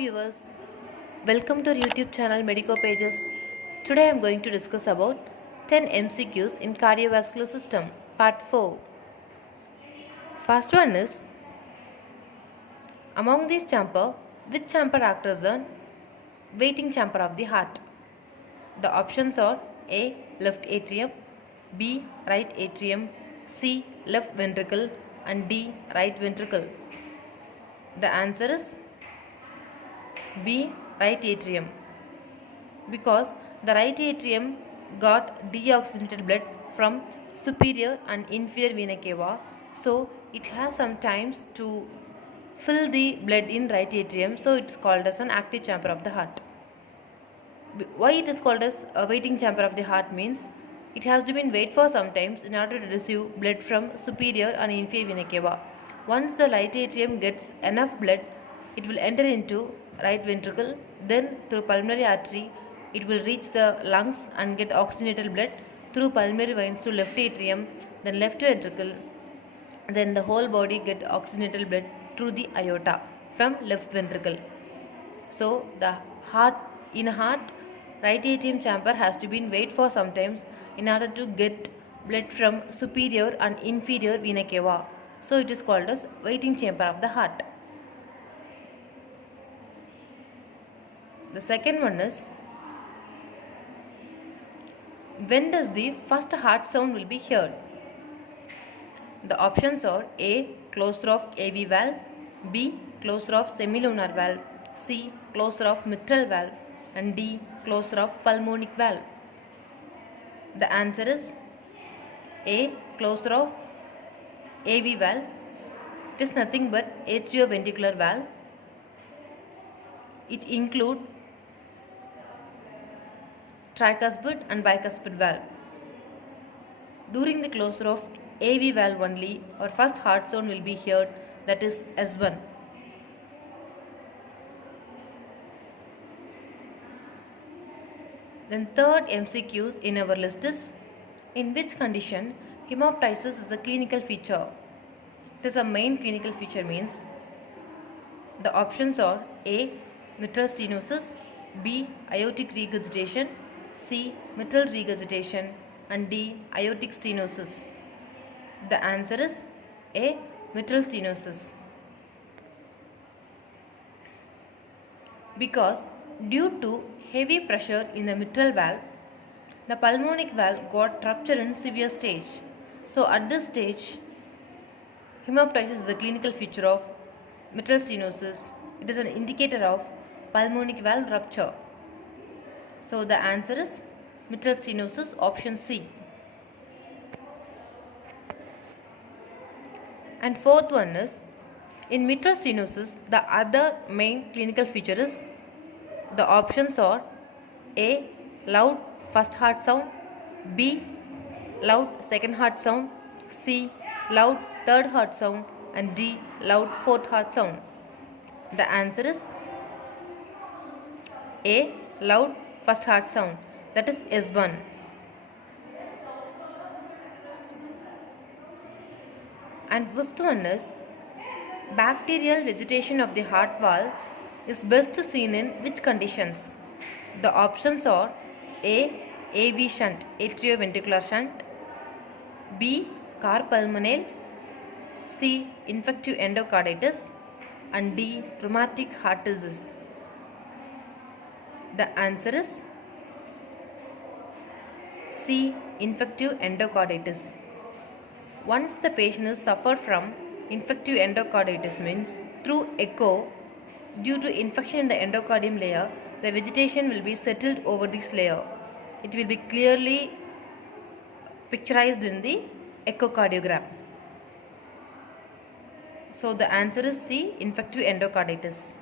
Viewers, welcome to our YouTube channel Medico Pages. Today I am going to discuss about 10 MCQs in cardiovascular system, part 4. First one is, among these chamber, which chamber acts as the waiting chamber of the heart? The options are A. Left atrium, B. Right atrium, C. Left ventricle and D. Right ventricle. The answer is B. Right atrium, because the right atrium got deoxygenated blood from superior and inferior vena cava, so it has sometimes to fill the blood in right atrium, so it's called as an active chamber of the heart. Why it is called as a waiting chamber of the heart means it has to be in wait for some times in order to receive blood from superior and inferior vena cava. Once the right atrium gets enough blood, it will enter into right ventricle, then through pulmonary artery it will reach the lungs and get oxygenated blood through pulmonary veins to left atrium, then left ventricle, then the whole body get oxygenated blood through the aorta from left ventricle. So the heart, in a heart, right atrium chamber has to be in wait for sometimes in order to get blood from superior and inferior vena cava, so it is called as waiting chamber of the heart. The second one is, when does the first heart sound will be heard? The options are A. Closure of AV valve, B. Closure of semilunar valve, C. Closure of mitral valve and D. Closure of pulmonic valve. The answer is A. Closure of AV valve. It is nothing but atrioventricular valve. It includes tricuspid and bicuspid valve. During the closure of AV valve only, our first heart sound will be heard, that is S1. Then third MCQs in our list is, in which condition hemoptysis is a clinical feature? It is a main clinical feature means the options are A. Mitral stenosis, B. Aortic regurgitation, C. Mitral regurgitation and D. Aortic stenosis. The answer is A. Mitral stenosis. Because due to heavy pressure in the mitral valve, the pulmonic valve got ruptured in severe stage. So at this stage, hemoptysis is a clinical feature of mitral stenosis. It is an indicator of pulmonic valve rupture. So the answer is mitral stenosis, option C. And fourth one is, in mitral stenosis, the other main clinical feature is, the options are A. Loud first heart sound, B. Loud second heart sound, C. Loud third heart sound and D. Loud fourth heart sound. The answer is A. Loud first heart sound, that is S1. And fifth one is, bacterial vegetation of the heart valve is best seen in which conditions? The options are A. AV shunt, atrioventricular shunt, B. carpulmonale, C. infective endocarditis and D. rheumatic heart disease. The answer is C. infective endocarditis. Once the patient is suffered from infective endocarditis means through echo, due to infection in the endocardium layer, the vegetation will be settled over this layer. It will be clearly picturized in the echocardiogram. So the answer is C. infective endocarditis.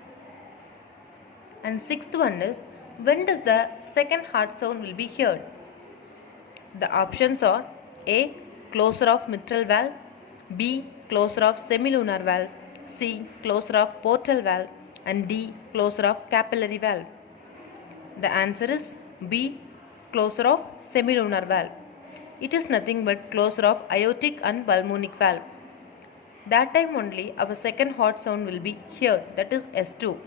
And sixth one is, when does the second heart sound will be heard? The options are A. Closure of mitral valve, B. Closure of semilunar valve, C. Closure of portal valve and D. Closure of capillary valve. The answer is B. Closure of semilunar valve. It is nothing but closure of aortic and pulmonic valve. That time only our second heart sound will be heard, that is S2.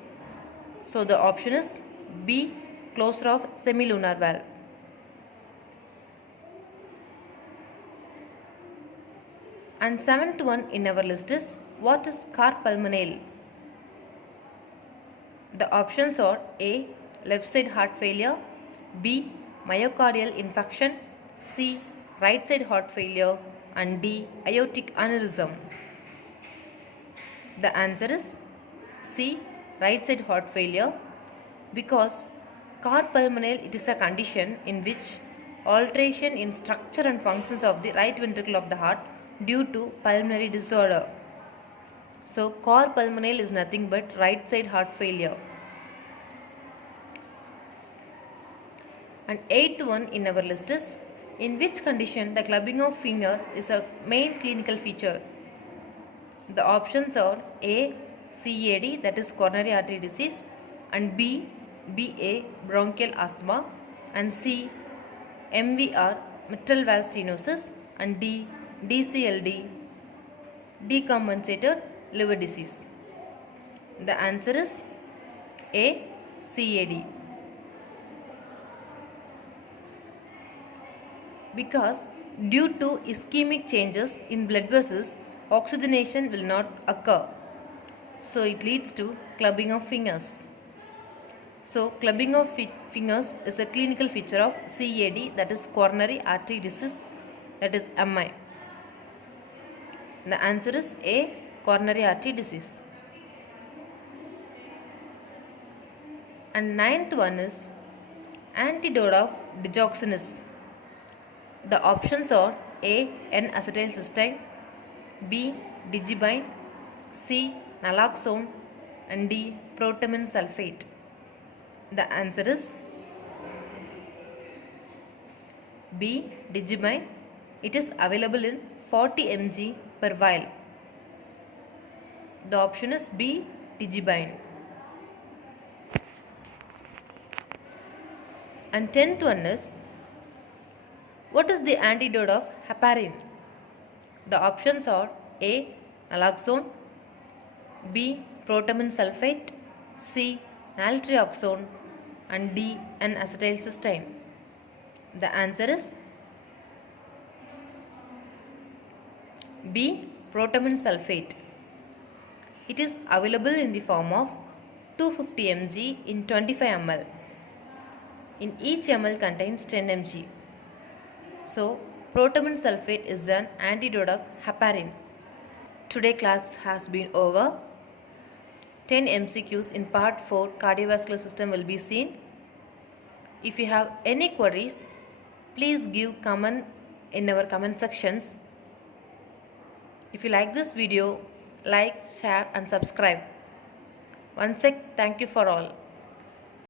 So the option is B, closure of semilunar valve. And seventh one in our list is, what is carpulmonale? The options are A, left side heart failure, B, myocardial infarction, C, right side heart failure, and D, aortic aneurysm. The answer is C, right side heart failure, because carpulmonale, it is a condition in which alteration in structure and functions of the right ventricle of the heart due to pulmonary disorder. So carpulmonale is nothing but right side heart failure. And eighth one in our list is, in which condition the clubbing of finger is a main clinical feature? The options are A, CAD, that is coronary artery disease, and B, BA, bronchial asthma, and C, MVR, mitral valve stenosis, and D, DCLD, decompensated liver disease. The answer is A, CAD. Because due to ischemic changes in blood vessels, oxygenation will not occur. So it leads to clubbing of fingers. So clubbing of fingers is a clinical feature of CAD, that is coronary artery disease, that is MI. The answer is A, coronary artery disease. And ninth one is antidote of digoxin. The options are A, N-acetylcysteine, B, digibine, C, naloxone, and D, protamine sulfate. The answer is B, digibine. It is available in 40 mg per vial. The option is B, digibine. And 10th one is, what is the antidote of heparin? The options are A, naloxone, B, protamine sulfate, C, naltrexone, and D, N-acetylcysteine. The answer is B, protamine sulfate. It is available in the form of 250 mg in 25 ml. In each ml contains 10 mg. So, protamine sulfate is an antidote of heparin. Today class has been over. 10 MCQs in part 4 cardiovascular system will be seen. If you have any queries, please give comment in our comment sections. If you like this video, like, share and subscribe. Once again, thank you for all.